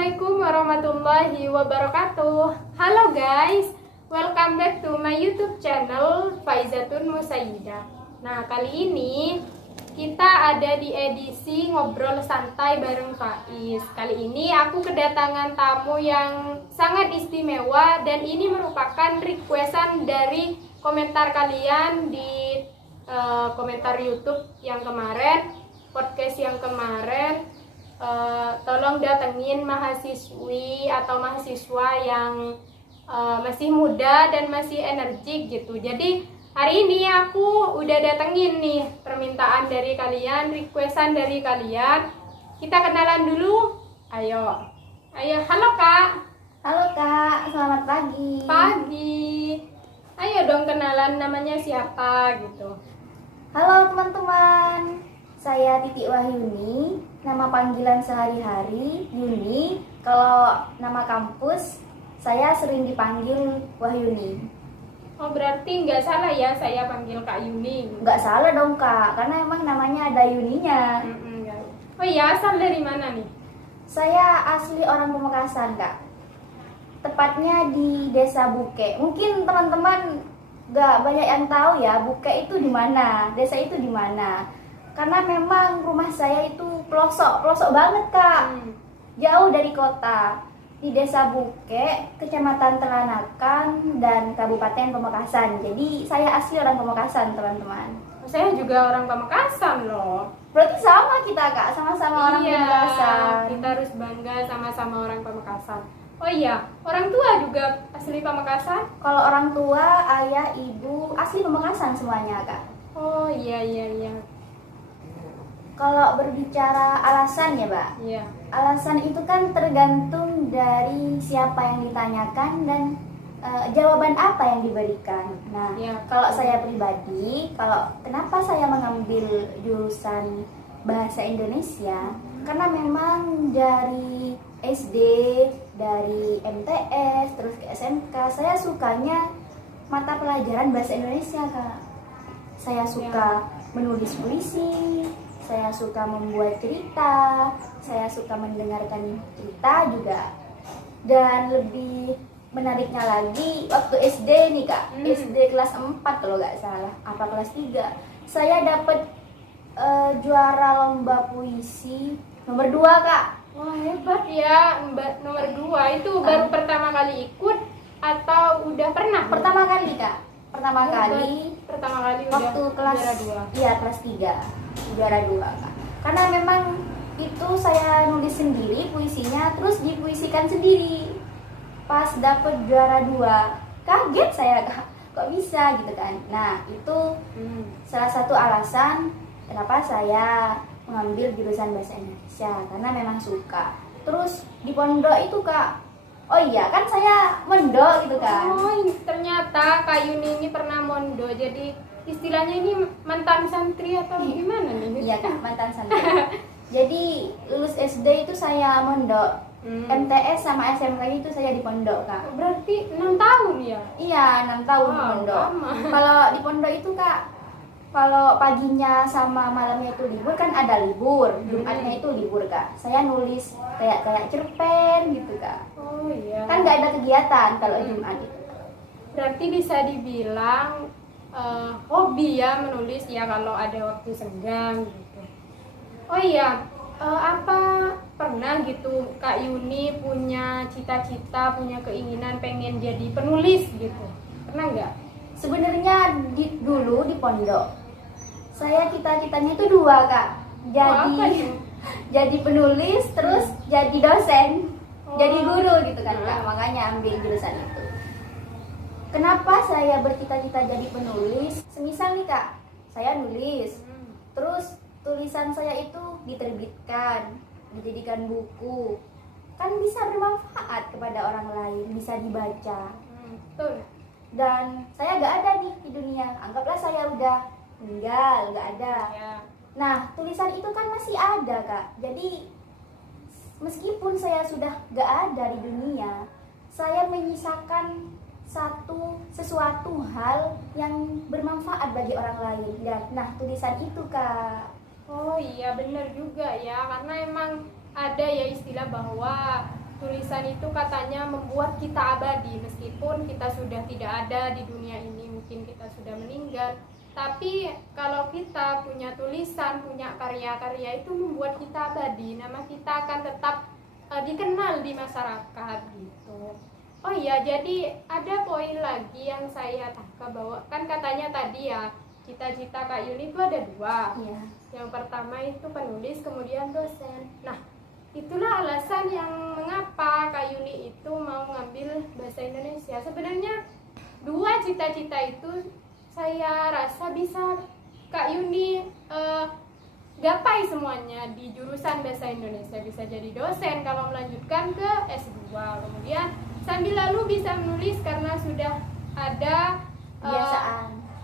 Assalamualaikum warahmatullahi wabarakatuh. Halo guys, welcome back to my YouTube channel Faizatun Musaidah. Nah, kali ini kita ada di edisi ngobrol santai bareng Faiz. Kali ini aku kedatangan tamu yang sangat istimewa dan ini merupakan requestan dari komentar kalian di komentar YouTube yang kemarin, podcast yang kemarin. Tolong datengin mahasiswi atau mahasiswa yang masih muda dan masih energik gitu. Jadi hari ini aku udah datengin nih permintaan dari kalian, requestan dari kalian. Kita kenalan dulu. Ayo, halo Kak. Halo Kak, selamat pagi. Pagi. Ayo dong kenalan, namanya siapa gitu. Halo teman-teman, saya Titi Wahyuni. Nama panggilan sehari-hari Yuni. Kalau nama kampus saya sering dipanggil Wahyuni. Oh, berarti nggak salah ya saya panggil Kak Yuni. Nggak salah dong Kak, karena emang namanya ada Yuninya. Oh iya, asal dari mana nih? Saya asli orang Pamekasan Kak. Tepatnya di Desa Buke. Mungkin teman-teman nggak banyak yang tahu ya Buke itu di mana, desa itu di mana. Karena memang rumah saya itu pelosok banget Kak, jauh dari kota, di Desa Buke, Kecamatan Telanakan, dan Kabupaten Pamekasan. Jadi saya asli orang Pamekasan teman-teman. Saya juga orang Pamekasan loh. Berarti sama kita Kak, sama-sama orang Iya, Pamekasan. kita harus bangga sama-sama orang Pamekasan. Oh iya, orang tua juga asli Pamekasan? Kalau orang tua, ayah, ibu, asli Pamekasan semuanya Kak. Oh iya. Kalau berbicara alasan ya Mbak, Iya. alasan itu kan tergantung dari siapa yang ditanyakan dan jawaban apa yang diberikan. Nah, Iya. kalau saya pribadi, kalau kenapa saya mengambil jurusan Bahasa Indonesia, karena memang dari SD, dari MTS, terus ke SMK, saya sukanya mata pelajaran Bahasa Indonesia Kak. Saya suka menulis puisi, saya suka membuat cerita, saya suka mendengarkan cerita juga. Dan lebih menariknya lagi, waktu SD nih Kak, SD kelas 4 kalau nggak salah, apa kelas 3, saya dapat juara lomba puisi nomor 2 Kak. Wah, hebat ya, Mbak. Nomor 2 itu baru pertama kali ikut atau udah pernah? Pertama kali Kak, pertama kali waktu udah kelas juara 2. Iya, kelas 3 juara 2 Kak. Karena memang itu saya nulis sendiri puisinya, terus dipuisikan sendiri. Pas dapet juara 2, kaget saya Kak, kok bisa gitu kan. Nah, itu salah satu alasan kenapa saya mengambil jurusan Bahasa Indonesia, karena memang suka. Terus di pondok itu Kak, oh iya kan saya mondok gitu kan. Oh, ternyata Kak Yuni ini pernah mondok. Jadi istilahnya ini mantan santri atau gimana nih? Iya Kak, mantan santri. Jadi lulus SD itu saya mondok. MTS sama SMK itu saya di pondok Kak. Berarti 6 tahun ya? Iya, 6 tahun di Wow, pondok. lama. Kalau di pondok itu Kak, kalau paginya sama malamnya itu libur kan ada libur, Jumatnya itu libur Kak. Saya nulis kayak cerpen gitu Kak. Oh iya. Kan nggak ada kegiatan kalau Jumat itu. Berarti bisa dibilang hobi ya menulis ya kalau ada waktu senggang gitu. Oh iya, apa pernah gitu Kak Yuni punya cita-cita, punya keinginan pengen jadi penulis gitu? Pernah nggak? Sebenarnya dulu di pondok, saya cita-citanya itu 2 Kak. Jadi apa itu? jadi penulis, terus jadi dosen, jadi guru gitu kan Kak. Hmm. Makanya ambil jurusan itu. Kenapa saya bercita-cita jadi penulis? Semisal nih Kak, saya nulis, terus tulisan saya itu diterbitkan, dijadikan buku, kan bisa bermanfaat kepada orang lain, bisa dibaca. Betul. Dan saya nggak ada nih di dunia, anggaplah saya udah meninggal, nggak ada. Ya. Nah, tulisan itu kan masih ada Kak. Jadi meskipun saya sudah nggak ada di dunia, saya menyisakan sesuatu hal yang bermanfaat bagi orang lain. Dan nah, tulisan itu Kak. Oh iya, benar juga ya, karena emang ada ya istilah bahwa tulisan itu katanya membuat kita abadi, meskipun kita sudah tidak ada di dunia ini, mungkin kita sudah meninggal, tapi kalau kita punya tulisan, punya karya-karya itu membuat kita abadi, nama kita akan tetap dikenal di masyarakat gitu. Oh iya, jadi ada poin lagi yang saya tangkap, bahwa kan katanya tadi ya, cita-cita Kak Yuni itu ada dua. Iya. Yang pertama itu penulis, kemudian dosen. Nah, itulah alasan yang mengapa Kak Yuni itu mau ngambil bahasa Indonesia. Sebenarnya dua cita-cita itu saya rasa bisa Kak Yuni gapai semuanya di jurusan bahasa Indonesia. Bisa jadi dosen kalau melanjutkan ke S2, kemudian sambil lalu bisa menulis karena sudah ada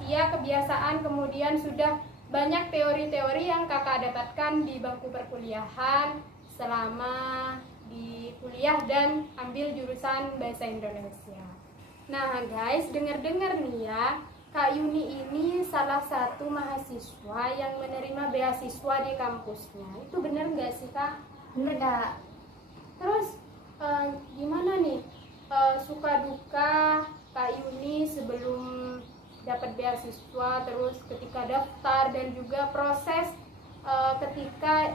kebiasaan, kemudian sudah banyak teori-teori yang kakak dapatkan di bangku perkuliahan selama di kuliah dan ambil jurusan bahasa Indonesia. Nah guys, dengar-dengar nih ya, Kak Yuni ini salah satu mahasiswa yang menerima beasiswa di kampusnya. Itu benar nggak sih Kak? Bener Kak. Terus gimana nih suka duka Kak Yuni sebelum dapat beasiswa, terus ketika daftar, dan juga proses ketika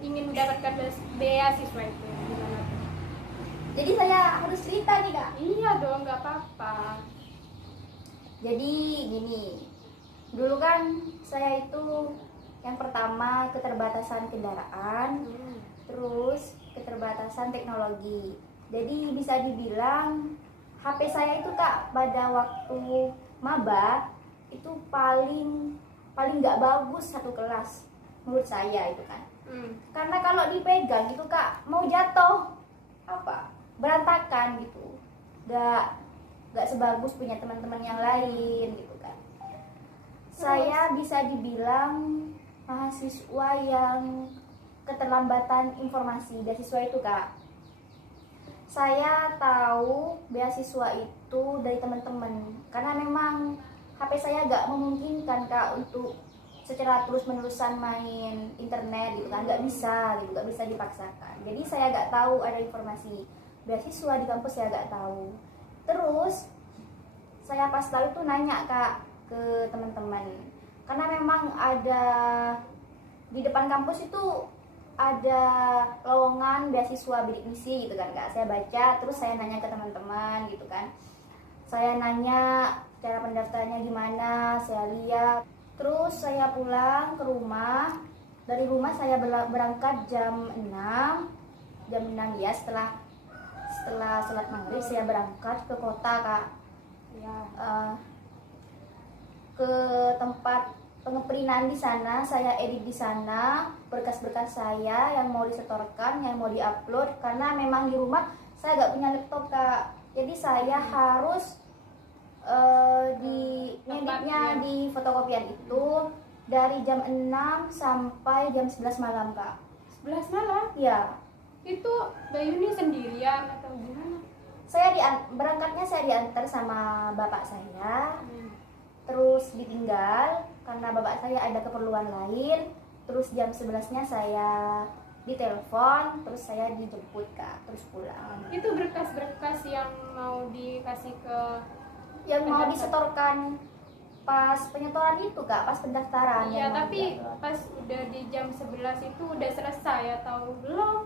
ingin mendapatkan beasiswa itu gimana tuh? Jadi saya harus cerita nih Kak. Iya dong, nggak apa-apa. Jadi gini, dulu kan saya itu yang pertama keterbatasan kendaraan, terus keterbatasan teknologi. Jadi bisa dibilang HP saya itu Kak pada waktu maba itu paling nggak bagus satu kelas menurut saya itu kan. Karena kalau dipegang itu Kak mau jatuh berantakan gitu, nggak sebagus punya teman-teman yang lain gitu kan. Saya bisa dibilang mahasiswa yang keterlambatan informasi beasiswa itu Kak. Saya tahu beasiswa itu dari teman-teman karena memang HP saya nggak memungkinkan Kak untuk secara terus-menerusan main internet gitu kan, nggak bisa dipaksakan. Jadi saya nggak tahu ada informasi beasiswa di kampus, saya nggak tahu. Terus saya pas tahu itu nanya Kak ke teman-teman, karena memang ada di depan kampus itu ada lowongan beasiswa bidik misi gitu kan Kak. Saya baca, terus saya nanya ke teman-teman gitu kan. Saya nanya cara pendaftarannya gimana, saya lihat. Terus saya pulang ke rumah. Dari rumah saya berangkat jam 6 ya, setelah sholat maghrib saya berangkat ke kota Kak. Ya. Ke tempat pengeprintan di sana, saya edit di sana berkas-berkas saya yang mau disetorkan, yang mau diupload, karena memang di rumah saya nggak punya laptop Kak. Jadi saya harus di ngeditnya di fotokopian itu dari jam 6 sampai jam 11 malam Kak. 11 malam? Ya. Itu Mbak Yuni sendirian atau gimana? Berangkatnya saya diantar sama bapak saya. Terus ditinggal karena bapak saya ada keperluan lain. Terus jam 11-nya saya ditelepon, terus saya dijemput Kak, terus pulang. Itu berkas-berkas yang mau dikasih ke mau disetorkan pas penyetoran itu Kak, pas pendaftaran. Iya, tapi pas udah di jam 11 itu udah selesai atau belum?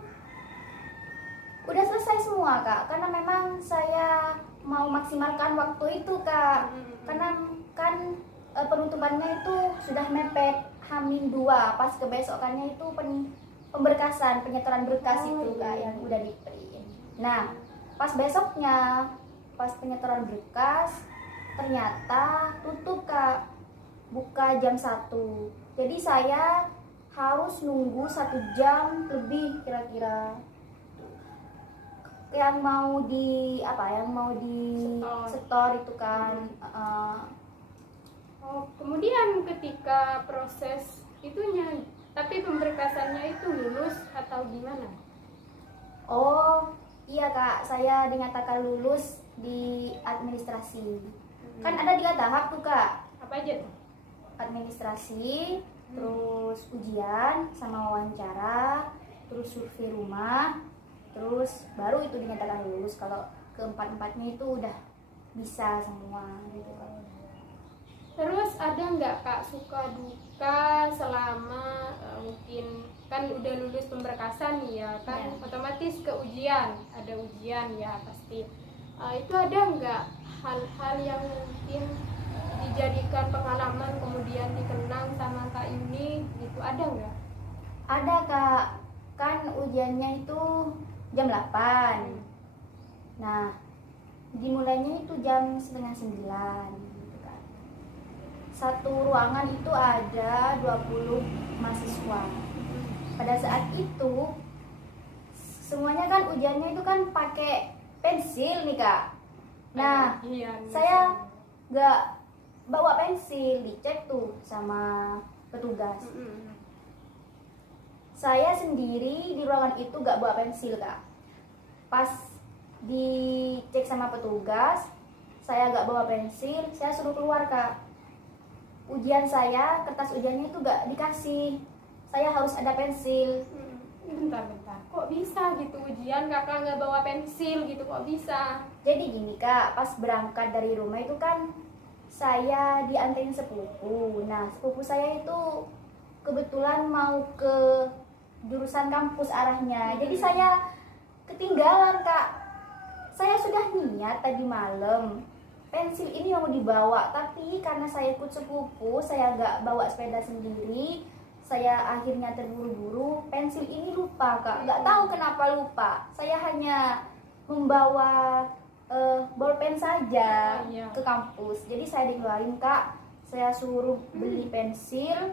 Udah selesai semua Kak, karena memang saya mau maksimalkan waktu itu Kak. Karena kan penutupannya itu sudah mepet H-2, pas kebesokannya itu pemberkasan, penyetoran berkas itu Kak yang udah di-print. Nah, pas besoknya, pas penyetoran berkas, ternyata tutup Kak, buka jam 1. Jadi saya harus nunggu 1 jam lebih kira-kira. Yang mau di setor itu kan. Kemudian ketika proses itunya, tapi pemberkasannya itu lulus atau gimana? Oh iya Kak, saya dinyatakan lulus di administrasi. Kan ada 3 tahap tuh Kak. Apa aja tuh? Administrasi, terus ujian sama wawancara, terus survei rumah, terus baru itu dinyatakan lulus kalau keempat-empatnya itu udah bisa semua gitu Kak. Terus ada nggak Kak suka duka selama mungkin kan udah lulus pemberkasan nih ya kan, Ya. otomatis ke ujian, ada ujian ya pasti. Itu ada nggak hal-hal yang mungkin dijadikan pengalaman kemudian dikenang sama Kak Yuni gitu, ada nggak? Ada Kak, kan ujiannya itu jam 8. Nah, dimulainya itu jam setengah 9 gitu kan. Satu ruangan itu ada 20 mahasiswa. Pada saat itu semuanya kan ujiannya itu kan pakai pensil nih Kak. Nah, Iya, saya nggak bawa pensil, dicek tuh sama petugas. Saya sendiri di ruangan itu nggak bawa pensil Kak. Pas dicek sama petugas, saya nggak bawa pensil, saya suruh keluar Kak. Ujian saya, kertas ujiannya itu nggak dikasih, saya harus ada pensil. Bentar, kok bisa gitu ujian kakak nggak bawa pensil gitu, kok bisa? Jadi gini Kak, pas berangkat dari rumah itu kan saya dianterin sepupu. Nah, sepupu saya itu kebetulan mau ke jurusan kampus arahnya. Jadi saya ketinggalan Kak. Saya sudah niat tadi malam pensil ini mau dibawa, tapi karena saya ikut sepupu, saya nggak bawa sepeda sendiri. Saya akhirnya terburu-buru, pensil ini lupa Kak. Nggak tahu kenapa lupa. Saya hanya membawa bolpen saja Iya. ke kampus. Jadi saya dikeluarin Kak. Saya suruh beli pensil.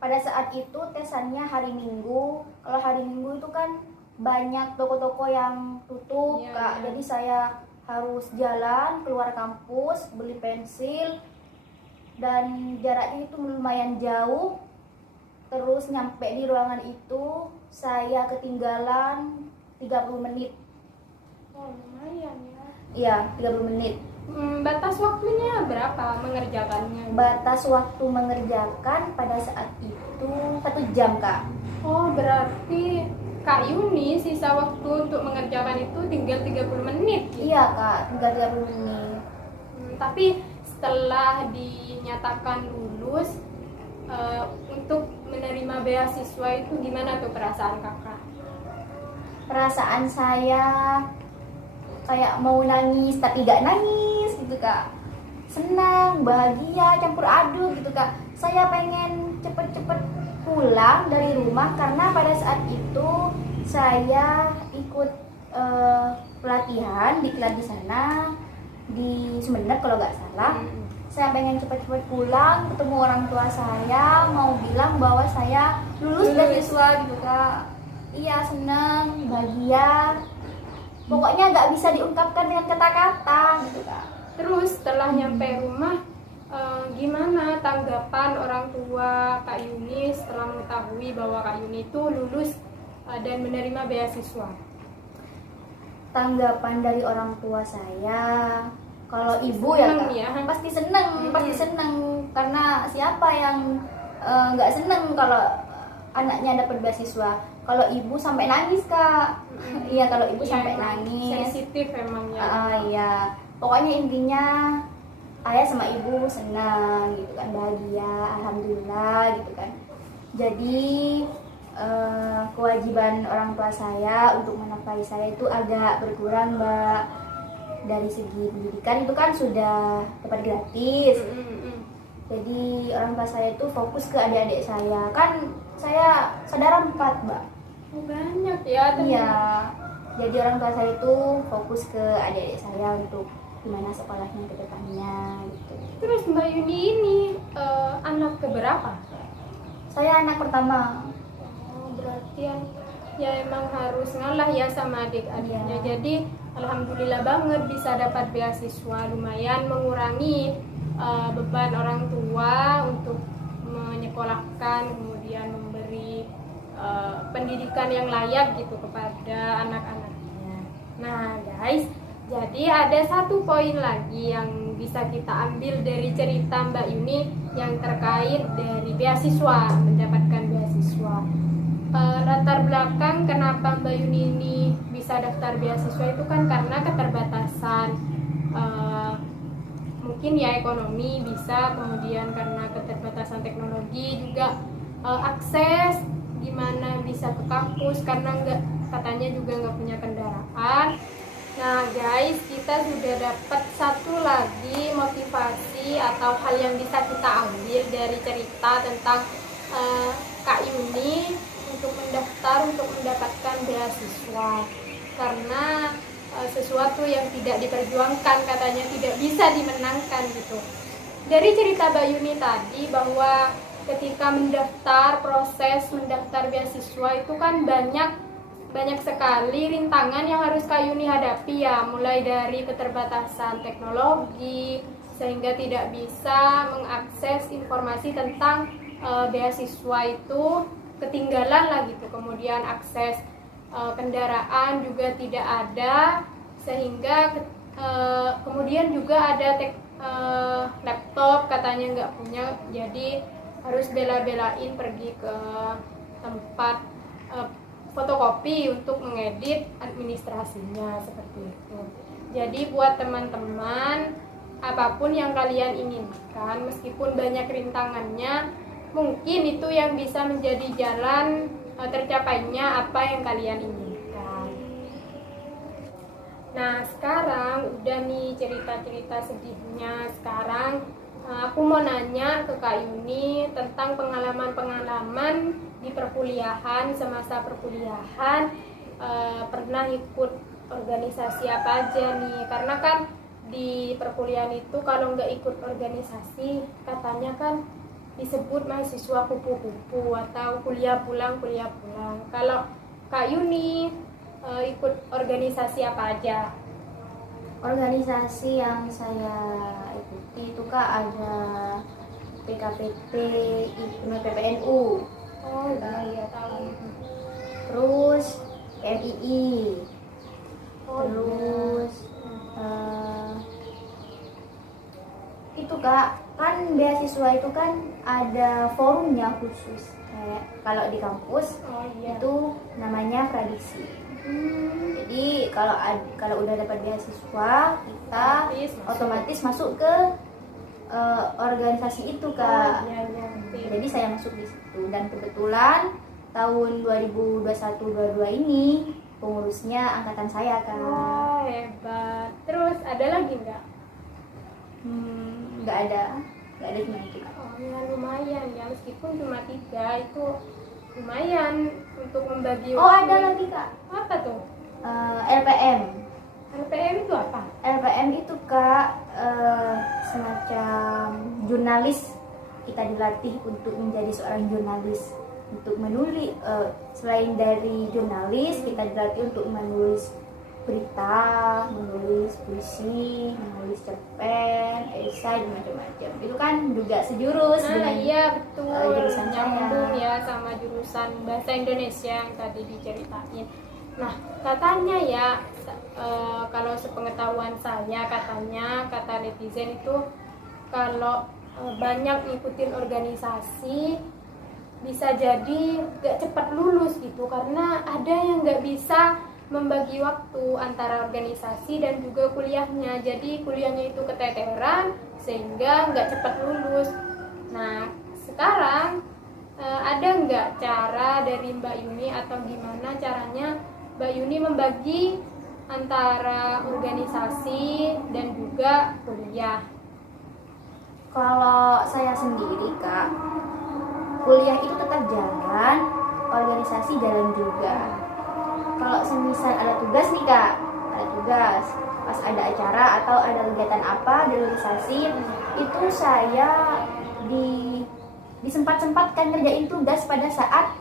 Pada saat itu tesannya hari Minggu. Kalau hari Minggu itu kan banyak toko-toko yang tutup Iya, Kak. iya. Jadi saya harus jalan keluar kampus beli pensil. Dan jaraknya itu lumayan jauh. Terus nyampe di ruangan itu saya ketinggalan 30 menit. Oh lumayan ya. Iya, 30 menit. Batas waktunya berapa mengerjakannya? Batas waktu mengerjakan pada saat itu 1 jam Kak. Oh berarti Kak Yuni sisa waktu untuk mengerjakan itu tinggal 30 menit gitu. Iya Kak, tinggal 30 menit. Tapi setelah dinyatakan lulus untuk menerima beasiswa itu gimana tuh perasaan kakak? Perasaan saya kayak mau nangis tapi gak nangis gitu Kak. Senang, bahagia, campur aduk gitu Kak. Saya pengen cepet-cepet pulang dari rumah karena pada saat itu saya ikut pelatihan diklat di sana di Sumeneb kalau nggak salah. Saya pengen cepet-cepet pulang ketemu orang tua saya, mau bilang bahwa saya lulus beasiswa gitu Kak. Iya, senang, bahagia. Pokoknya nggak bisa diungkapkan dengan kata-kata gitu Kak. Terus setelah nyampe rumah gimana tanggapan orang tua Kak Yuni setelah mengetahui bahwa Kak Yuni itu lulus dan menerima beasiswa? Tanggapan dari orang tua saya, kalau ibu ya Seneng Kak, ya? pasti seneng, pasti seneng. Karena siapa yang nggak seneng kalau anaknya dapat beasiswa? Kalau ibu sampai nangis Kak. Iya, kalau ibu sampai emang nangis. sensitif emangnya. Iya, pokoknya intinya ayah sama ibu senang gitu kan, bahagia, alhamdulillah gitu kan. Jadi kewajiban orang tua saya untuk menafkahi saya itu agak berkurang Mbak. Dari segi pendidikan itu kan sudah dapat gratis. Jadi orang tua saya itu fokus ke adik-adik saya. Kan saya saudara 4 Mbak. Oh, banyak ya ternyata. Iya. Jadi orang tua saya itu fokus ke adik-adik saya untuk gimana sekolahnya ke depannya gitu. Terus Mbak Yuni ini anak keberapa? Saya anak pertama. Oh, berarti ya emang harus ngalah ya sama adik-adiknya. Iya. Jadi alhamdulillah banget bisa dapat beasiswa, lumayan mengurangi beban orang tua untuk menyekolahkan, kemudian memberi pendidikan yang layak gitu kepada anak-anaknya. Nah guys, jadi ada satu poin lagi yang bisa kita ambil dari cerita Mbak Yuni yang terkait dari beasiswa, mendapatkan beasiswa. latar belakang kenapa Mbak Yuni ini bisa daftar beasiswa itu kan karena keterbatasan, mungkin ya ekonomi bisa, kemudian karena keterbatasan teknologi juga, akses gimana bisa ke kampus karena katanya juga nggak punya kendaraan. Nah guys, kita sudah dapat satu lagi motivasi atau hal yang bisa kita ambil dari cerita tentang Kak Yuni untuk mendaftar untuk mendapatkan beasiswa, karena sesuatu yang tidak diperjuangkan katanya tidak bisa dimenangkan gitu. Dari cerita Mbak Yuni tadi bahwa ketika mendaftar, proses mendaftar beasiswa itu kan banyak sekali rintangan yang harus Kak Yuni hadapi ya, mulai dari keterbatasan teknologi sehingga tidak bisa mengakses informasi tentang beasiswa itu, ketinggalan lah gitu. Kemudian akses kendaraan juga tidak ada, sehingga kemudian juga ada laptop katanya nggak punya, jadi harus bela-belain pergi ke tempat fotokopi untuk mengedit administrasinya seperti itu. Jadi buat teman-teman, apapun yang kalian inginkan, meskipun banyak rintangannya, mungkin itu yang bisa menjadi jalan tercapainya apa yang kalian inginkan. Nah sekarang udah nih cerita-cerita sedihnya. Sekarang aku mau nanya ke Kak Yuni tentang pengalaman-pengalaman di perkuliahan, semasa perkuliahan. Pernah ikut organisasi apa aja nih? Karena kan di perkuliahan itu kalau nggak ikut organisasi katanya kan disebut mahasiswa kupu-kupu atau kuliah pulang. Kalau Kak Yuni ikut organisasi apa aja? Organisasi yang saya ikuti itu Kak ada PKPT, IPME PPNU. Oh iya tahu. Terus PMII. Oh, Terus itu Kak, kan beasiswa itu kan ada forumnya khusus. Kayak kalau di kampus itu namanya Pradiksi. Jadi kalau udah dapat beasiswa, kita otomatis masuk ke organisasi itu Kak. Jadi saya masuk di situ, dan kebetulan tahun 2021-22 ini pengurusnya angkatan saya Kak. Wah hebat. Terus ada lagi nggak? Nggak ada cuma itu Kak. Oh ya lumayan ya, meskipun cuma 3 itu lumayan untuk membagi Oh ada lagi Kak. Apa tuh? LPM. LPM itu apa? LPM itu Kak semacam jurnalis. Kita dilatih untuk menjadi seorang jurnalis, untuk menulis. Selain dari jurnalis, kita dilatih untuk menulis berita, menulis puisi, menulis cerpen, esai, macam-macam. Itu kan juga sejurus dengan iya betul, jurusan nyambung saya. ya sama jurusan bahasa Indonesia yang tadi diceritain. Nah katanya ya, kalau sepengetahuan saya katanya, kata netizen itu kalau banyak ngikutin organisasi bisa jadi gak cepat lulus gitu, karena ada yang gak bisa membagi waktu antara organisasi dan juga kuliahnya. Jadi kuliahnya itu keteteran sehingga nggak cepat lulus. Nah sekarang ada nggak cara dari Mbak Yuni atau gimana caranya Mbak Yuni membagi antara organisasi dan juga kuliah? Kalau saya sendiri Kak, kuliah itu tetap jalan, organisasi jalan juga. Kalau semisal ada tugas nih Kak, ada tugas, pas ada acara atau ada kegiatan apa di organisasi, itu saya disempat-sempatkan ngerjain tugas pada saat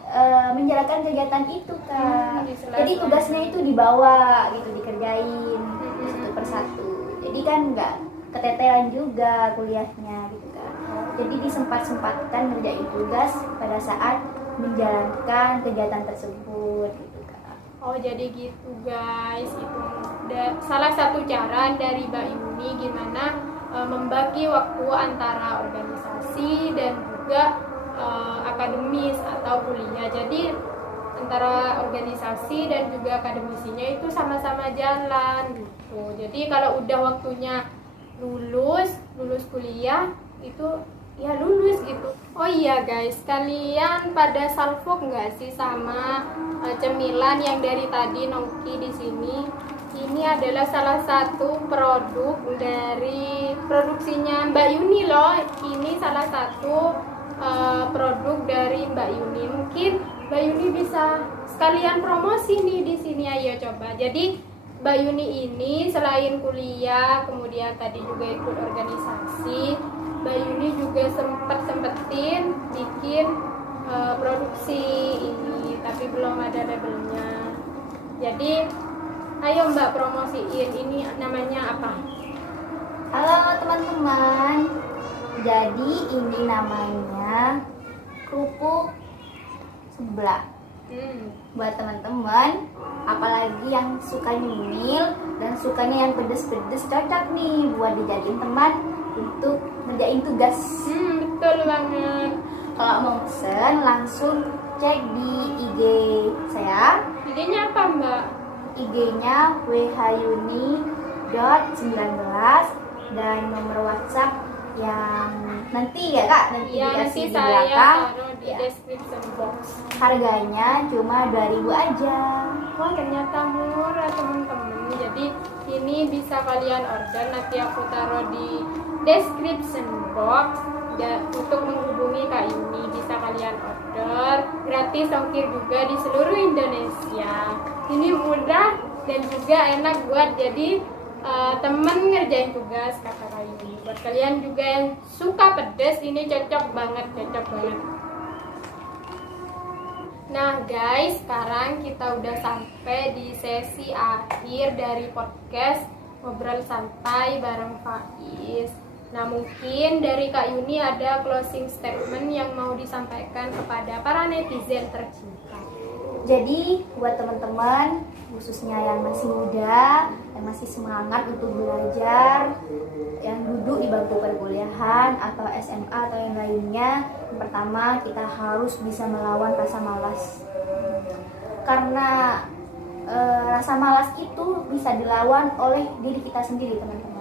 menjalankan kegiatan itu Kak. Jadi tugasnya itu dibawa gitu, dikerjain satu persatu. Jadi kan nggak keteteran juga kuliahnya gitu Kak. Jadi disempat-sempatkan ngerjain tugas pada saat menjalankan kegiatan tersebut gitu Kak. Oh jadi gitu guys, itu salah satu cara dari Mbak Yuni gimana membagi waktu antara organisasi dan juga akademis atau kuliah. Jadi antara organisasi dan juga akademisinya itu sama-sama jalan gitu. Jadi kalau udah waktunya lulus kuliah itu ya lulus gitu. Oh iya guys, kalian pada salfok nggak sih sama cemilan yang dari tadi Nongki di sini? Ini adalah salah satu produk dari produksinya Mbak Yuni loh. Ini salah satu produk dari Mbak Yuni. Mungkin Mbak Yuni bisa sekalian promosi nih di sini, ayo coba. Jadi Mbak Yuni ini selain kuliah, kemudian tadi juga ikut organisasi, Mbak Yuni juga sempetin bikin produksi ini, tapi belum ada labelnya. Jadi ayo Mbak promosiin, ini namanya apa? Halo teman-teman, jadi ini namanya kerupuk seblak. Buat teman-teman, apalagi yang suka nyemil dan sukanya yang pedes-pedes, cocok nih buat dijadiin teman untuk ngerjain tugas. Betul banget. Kalau mau pesen langsung cek di IG saya. IG-nya apa Mbak? IG-nya whyuni.19 dan nomor WhatsApp yang nanti ya Kak, nanti Ya, dikasih nanti di saya belakang. taruh di Ya. description box. Harganya cuma 2.000 aja. Wah, ternyata murah teman-teman. Jadi ini bisa kalian order, nanti aku taruh di description box ya, untuk menghubungi Kak Yuni bisa kalian order. Gratis ongkir juga di seluruh Indonesia. Ini mudah dan juga enak buat jadi temen ngerjain tugas kata Kak Yuni. Buat kalian juga yang suka pedas, ini cocok banget. Nah guys, sekarang kita udah sampai di sesi akhir dari podcast Ngobrol Santai bareng Faiz. Nah mungkin dari Kak Yuni ada closing statement yang mau disampaikan kepada para netizen tercinta. Jadi buat teman-teman khususnya yang masih muda, yang masih semangat untuk belajar, yang duduk di bangku perkuliahan atau SMA atau yang lainnya, yang pertama kita harus bisa melawan rasa malas. Karena rasa malas itu bisa dilawan oleh diri kita sendiri teman-teman.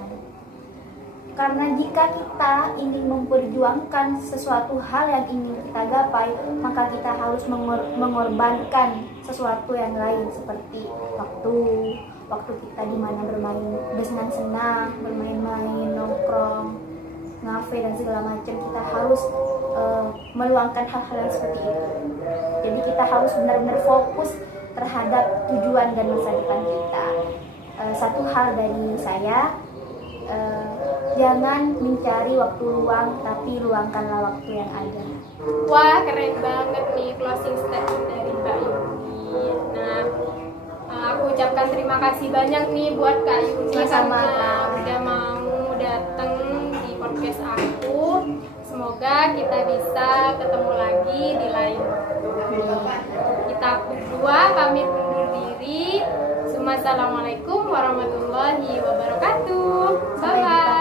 Karena jika kita ingin memperjuangkan sesuatu hal yang ingin kita gapai, maka kita harus mengorbankan sesuatu yang lain seperti waktu kita di mana bermain bersenang-senang, bermain-main, nongkrong, ngafe dan segala macam. Kita harus meluangkan hal-hal yang seperti itu. Jadi kita harus benar-benar fokus terhadap tujuan dan masa depan kita. Satu hal dari saya, jangan mencari waktu luang, tapi luangkanlah waktu yang ada. Wah, keren banget nih closing statement dari Mbak Yuni. Nah, aku ucapkan terima kasih banyak nih buat Kak Yuni Sama-sama, karena Kak. udah mau datang di podcast aku. Semoga kita bisa ketemu lagi di lain waktu. Kita berdua pamit undur diri. Assalamualaikum warahmatullahi wabarakatuh. Bye bye.